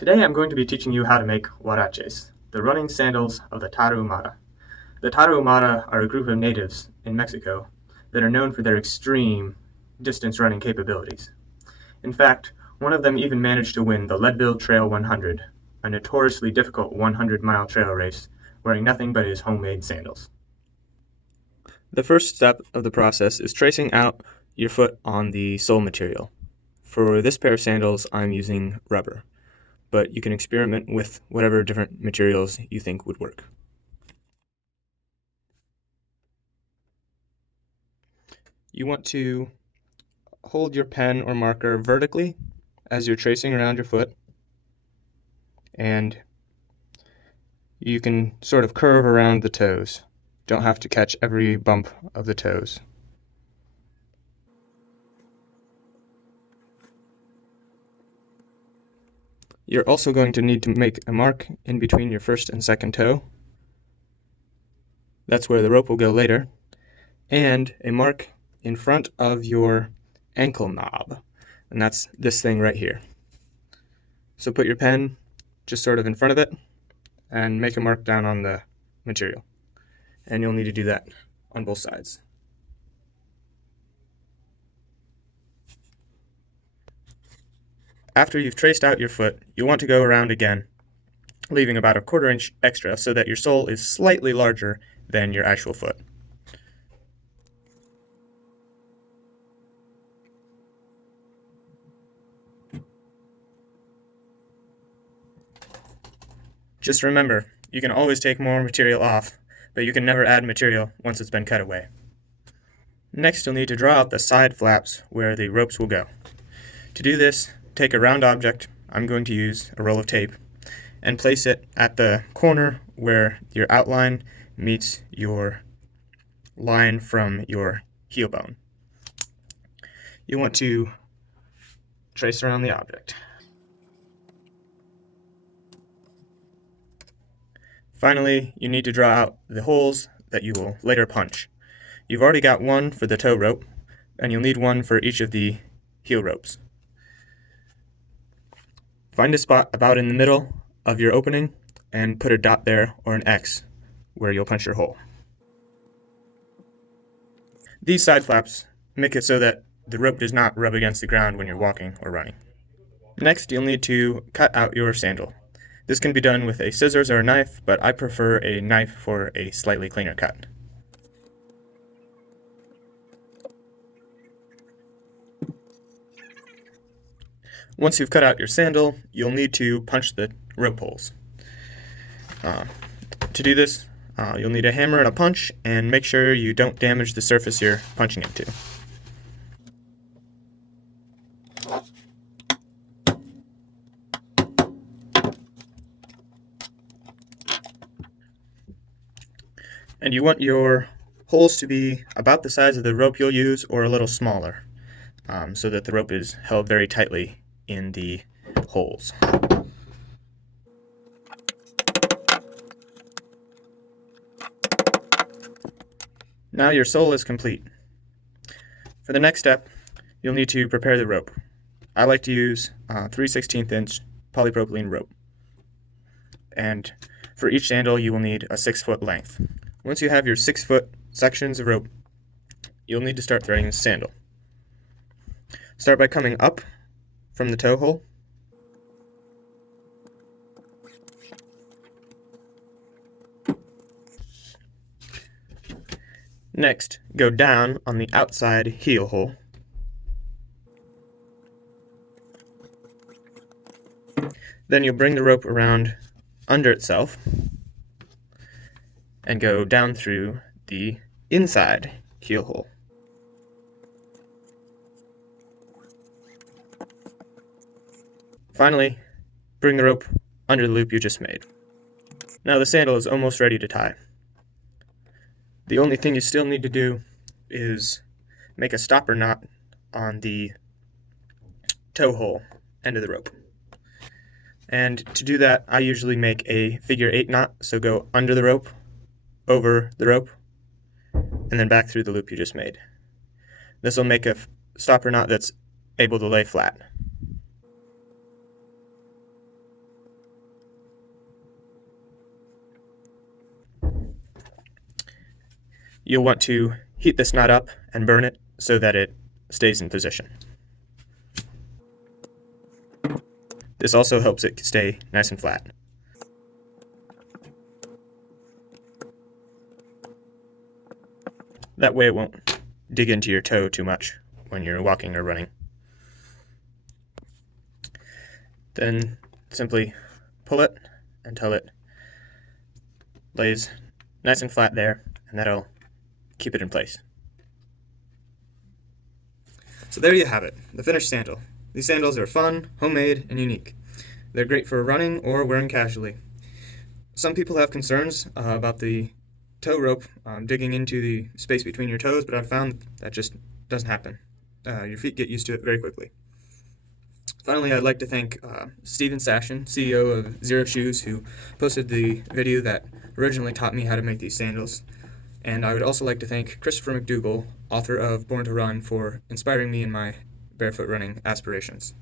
Today I'm going to be teaching you how to make Huaraches, the running sandals of the Tarahumara. The Tarahumara are a group of natives in Mexico that are known for their extreme distance running capabilities. In fact, one of them even managed to win the Leadville Trail 100, a notoriously difficult 100-mile trail race, wearing nothing but his homemade sandals. The first step of the process is tracing out your foot on the sole material. For this pair of sandals, I'm using rubber, but you can experiment with whatever different materials you think would work. You want to hold your pen or marker vertically as you're tracing around your foot, and you can sort of curve around the toes. Don't have to catch every bump of the toes. You're also going to need to make a mark in between your first and second toe. That's where the rope will go later. And a mark in front of your ankle knob. And that's this thing right here. So put your pen just sort of in front of it and make a mark down on the material. And you'll need to do that on both sides. After you've traced out your foot, you'll want to go around again, leaving about a 1/4 inch extra so that your sole is slightly larger than your actual foot. Just remember, you can always take more material off, but you can never add material once it's been cut away. Next, you'll need to draw out the side flaps where the ropes will go. To do this, take a round object, I'm going to use a roll of tape, and place it at the corner where your outline meets your line from your heel bone. You want to trace around the object. Finally, you need to draw out the holes that you will later punch. You've already got one for the toe rope, and you'll need one for each of the heel ropes. Find a spot about in the middle of your opening and put a dot there or an X where you'll punch your hole. These side flaps make it so that the rope does not rub against the ground when you're walking or running. Next, you'll need to cut out your sandal. This can be done with a scissors or a knife, but I prefer a knife for a slightly cleaner cut. Once you've cut out your sandal, you'll need to punch the rope holes. To do this, you'll need a hammer and a punch, and make sure you don't damage the surface you're punching into. And you want your holes to be about the size of the rope you'll use or a little smaller, so that the rope is held very tightly in the holes. Now your sole is complete. For the next step, you'll need to prepare the rope. I like to use 3/16 inch polypropylene rope. And for each sandal, you will need a 6-foot length. Once you have your 6-foot sections of rope, you'll need to start threading the sandal. Start by coming up from the toe hole. Next, go down on the outside heel hole. Then you'll bring the rope around under itself and go down through the inside heel hole. Finally, bring the rope under the loop you just made. Now the sandal is almost ready to tie. The only thing you still need to do is make a stopper knot on the toe hole end of the rope. And to do that, I usually make a figure-8 knot, so go under the rope, over the rope, and then back through the loop you just made. This will make a stopper knot that's able to lay flat. you'll want to heat this knot up and burn it so that it stays in position. This also helps it stay nice and flat. That way it won't dig into your toe too much when you're walking or running. Then simply pull it until it lays nice and flat there, and that'll keep it in place. So there you have it, the finished sandal. These sandals are fun, homemade, and unique. They're great for running or wearing casually. Some people have concerns about the toe rope digging into the space between your toes, but I've found that just doesn't happen. Your feet get used to it very quickly. Finally, I'd like to thank Steven Sashen, CEO of Xero Shoes, who posted the video that originally taught me how to make these sandals. And I would also like to thank Christopher McDougall, author of Born to Run, for inspiring me in my barefoot running aspirations.